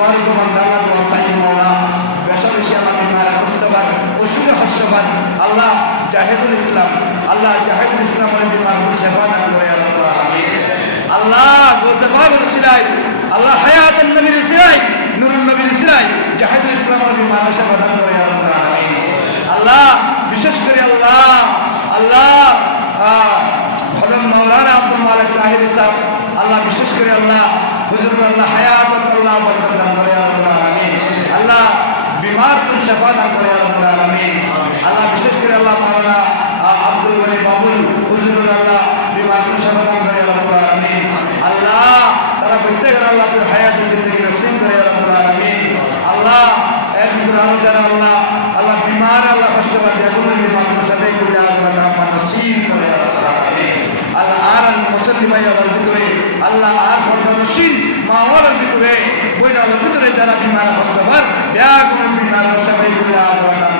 তোমার উপর বান্দাল্লাহ তোমার সাহি মৌলা বেশাবেশি আল্লাহ মায়ের হাসনাবাদ ওষুধে হাসনাবাদ আল্লাহ জাহেদুল ইসলাম, আল্লাহ জাহেদুল ইসলাম অনেক মানুষ সেবা দান করে আল্লাহ আল্লাহ গোসেফা করেছিলাই আল্লাহ হায়াত নবীর সিলাই নুরুল নবীর সিলাই জাহেদুল ইসলাম অনেক মানুষ সেবা দান করে আল্লাহ বিশেষ করে আল্লাহ আল্লাহ হলেন মৌলানা আব্দুল মালিক তাহির সাহ আল্লাহ বিশেষ করে আল্লাহ, হুজুর আল্লাহ হায়াত আল্লাহ, বরকত ترى بما لا خص نفر بياكل بما لا شفيت بلا